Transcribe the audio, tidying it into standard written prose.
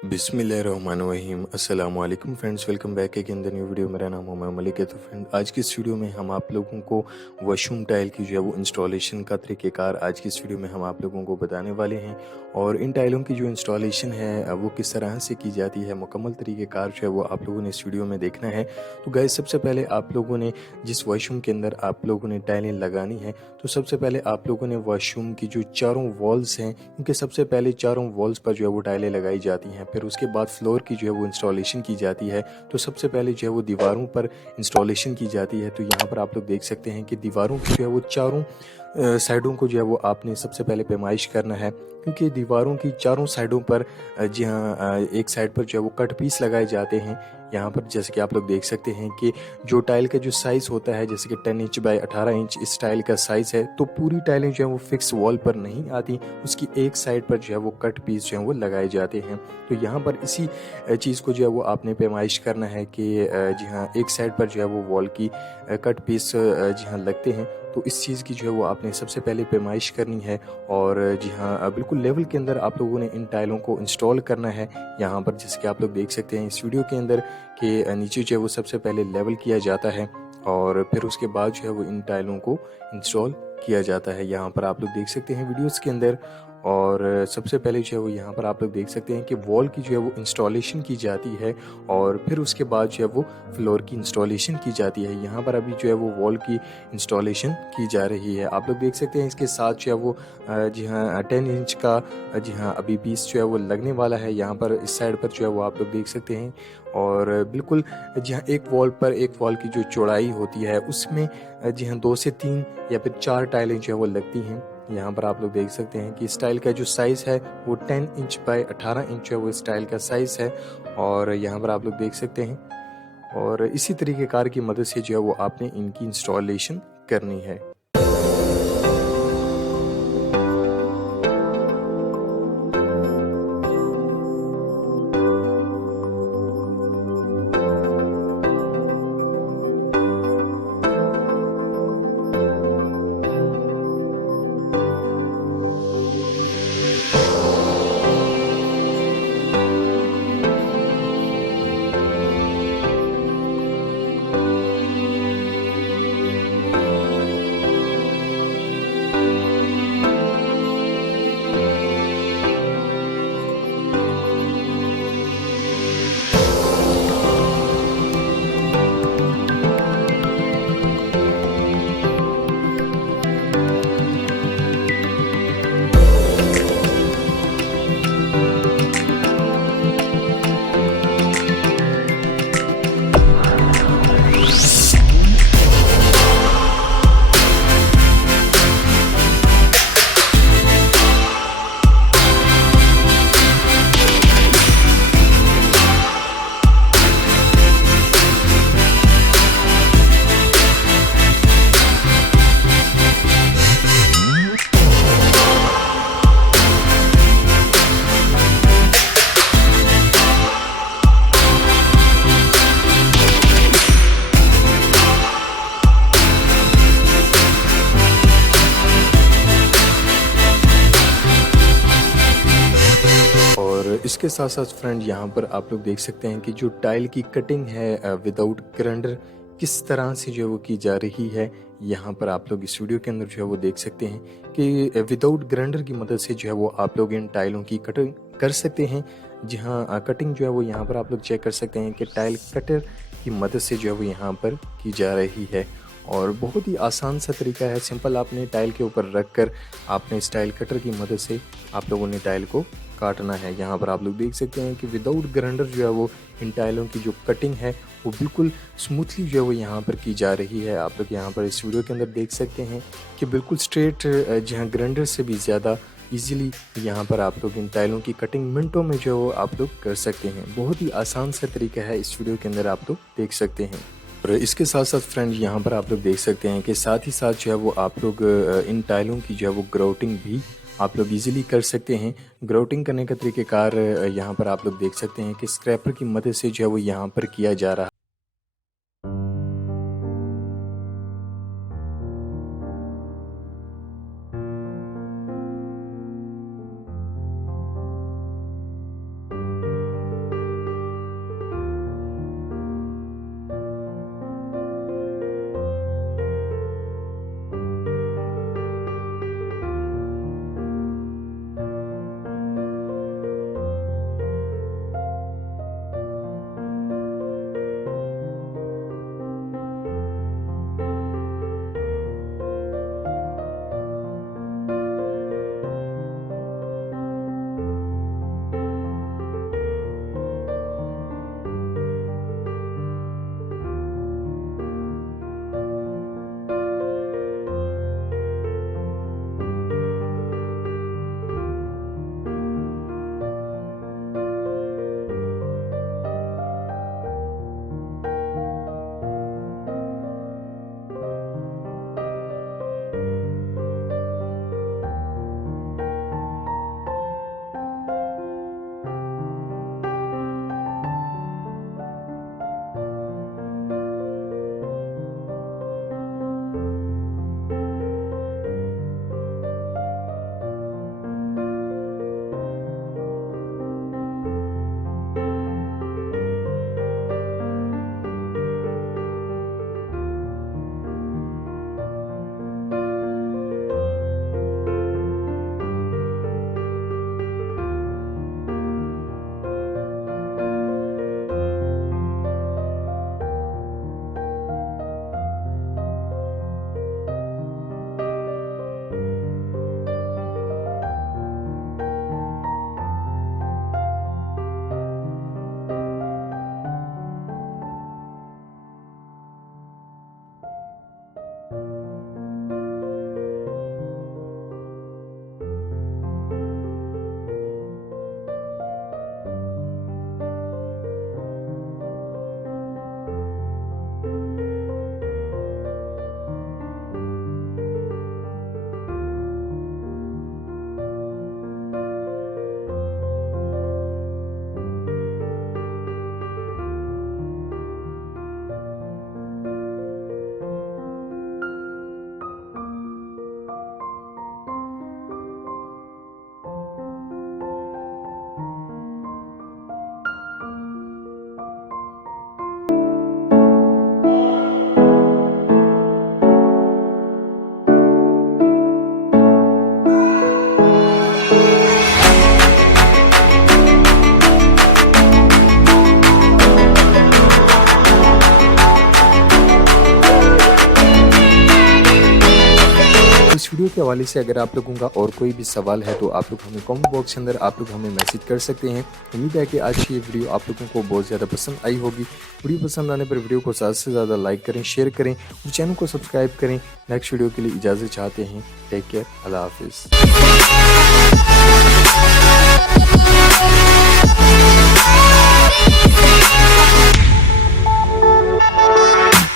बिस्मिल्लाहिर्रहमानिर्रहीम अस्सलामु अलैकुम friends, welcome back again the new video. मेरा नाम उमर मलिक है। तो फ्रेंड, आज की इस वीडियो में हम आप लोगों को वॉशरूम टाइल की जो है वो इंस्टॉलेशन का तरीक़ेकार आज की इस वीडियो में हम आप लोगों को बताने वाले हैं। और इन टाइलों की जो इंस्टॉलेशन है वो किस तरह से की जाती है, मुकम्मल तरीक़ेकार जो है वो आप लोगों ने इस वीडियो में देखना है। तो गाइस, सबसे पहले आप लोगों ने जिस वॉशरूम के अंदर आप लोगों ने टाइलें लगानी है, तो सबसे पहले आप लोगों ने वॉशरूम की जो चारों वॉल्स हैं, क्योंकि सबसे पहले चारों वॉल्स पर जो है वो टाइलें लगाई जाती हैं, फिर उसके बाद फ्लोर की जो है वो इंस्टॉलेशन की जाती है। तो सबसे पहले जो है वो दीवारों पर इंस्टॉलेशन की जाती है। तो यहाँ पर आप लोग देख सकते हैं कि दीवारों की जो है वो चारों साइडों को जो है वो आपने सबसे पहले पैमाइश करना है, क्योंकि दीवारों की चारों साइडों पर जी हाँ, एक साइड पर जो है वो कट पीस लगाए जाते हैं। यहाँ पर जैसे कि आप लोग देख सकते हैं कि जो टाइल का जो साइज़ होता है, जैसे कि 10 इंच बाय 18 इंच इस टाइल का साइज़ है, तो पूरी टाइलें जो है वो फिक्स वॉल पर नहीं आती, उसकी एक साइड पर जो है वो कट पीस जो है वो लगाए जाते हैं। तो यहाँ पर इसी चीज़ को जो है वो आपने पैमाइश करना है कि जी हाँ, एक साइड पर जो है वो वॉल की कट पीस जी हाँ लगते हैं। तो इस चीज़ की जो है वो आपने सबसे पहले पैमाइश करनी है। और जी हाँ, बिल्कुल लेवल के अंदर आप लोगों ने इन टाइलों को इंस्टॉल करना है। यहाँ पर जैसे कि आप लोग देख सकते हैं इस वीडियो के अंदर कि नीचे जो है वो सबसे पहले लेवल किया जाता है और फिर उसके बाद जो है वो इन टाइलों को इंस्टॉल किया जाता है। यहाँ पर आप लोग देख सकते हैं वीडियोस के अंदर। और सबसे पहले जो है वो यहाँ पर आप लोग देख सकते हैं कि वॉल की जो है वो इंस्टॉलेशन की जाती है और फिर उसके बाद जो है वो फ्लोर की इंस्टॉलेशन की जाती है। यहाँ पर अभी जो है वो वॉल की इंस्टॉलेशन की जा रही है। आप लोग देख सकते हैं इसके साथ जो है वो जी हाँ 10 इंच का जी हाँ अभी पीस जो है वो लगने वाला है। यहाँ पर इस साइड पर जो है वो आप लोग देख सकते हैं। और बिल्कुल जी हाँ, एक वॉल पर एक वॉल की जो चौड़ाई होती है उसमें जी हाँ 2 से 3 या फिर 4 टाइलें जो है वो लगती हैं। यहाँ पर आप लोग देख सकते हैं कि स्टाइल का जो साइज़ है वो 10 इंच बाय 18 इंच है, वो स्टाइल का साइज़ है। और यहाँ पर आप लोग देख सकते हैं और इसी तरीक़ेकार की मदद से जो है वो आपने इनकी इंस्टॉलेशन करनी है। और इसके साथ साथ फ्रेंड, यहाँ पर आप लोग देख सकते हैं कि जो टाइल की कटिंग है विदाउट ग्राइंडर किस तरह से जो है वो की जा रही है। यहाँ पर आप लोग इस वीडियो के अंदर जो है वो देख सकते हैं कि विदाउट ग्राइंडर की मदद से जो है वो आप लोग इन टाइलों की कटिंग कर सकते हैं। जी हाँ, कटिंग जो है वो यहाँ पर आप लोग चेक कर सकते हैं कि टाइल कटर की मदद से जो है वो यहाँ पर की जा रही है। और बहुत ही आसान सा तरीका है, सिंपल आपने टाइल के ऊपर रख कर आपने इस टाइल कटर की मदद से आप लोगों ने टाइल को काटना है। यहाँ पर आप लोग देख सकते हैं कि विदाउट ग्राइंडर जो है वो इन टाइलों की जो कटिंग है वो बिल्कुल स्मूथली जो है वो यहाँ पर की जा रही है। आप लोग यहाँ पर इस वीडियो के अंदर देख सकते हैं कि बिल्कुल स्ट्रेट, जहाँ ग्राइंडर से भी ज़्यादा इजीली यहाँ पर आप लोग इन टाइलों की कटिंग मिनटों में जो है वो आप लोग कर सकते हैं। बहुत ही आसान सा तरीका है, इस वीडियो के अंदर आप लोग देख सकते हैं। और इसके साथ साथ फ्रेंड, यहाँ पर आप लोग देख सकते हैं कि साथ ही साथ जो है वो आप लोग इन टाइलों की जो है वो ग्राउटिंग भी आप लोग इजीली कर सकते हैं। ग्राउटिंग करने का तरीक़ेकार यहाँ पर आप लोग देख सकते हैं कि स्क्रैपर की मदद से जो है वो यहाँ पर किया जा रहा है। वीडियो के हवाले से अगर आप लोगों का और कोई भी सवाल है तो आप लोग हमें कमेंट बॉक्स के अंदर आप लोग हमें मैसेज कर सकते हैं। उम्मीद है कि आज की ये वीडियो आप लोगों को बहुत ज़्यादा पसंद आई होगी। वीडियो पसंद आने पर वीडियो को ज़्यादा से ज़्यादा लाइक करें, शेयर करें और चैनल को सब्सक्राइब करें। नेक्स्ट वीडियो के लिए इजाज़त चाहते हैं। टेक केयर, अल्लाह हाफिज़।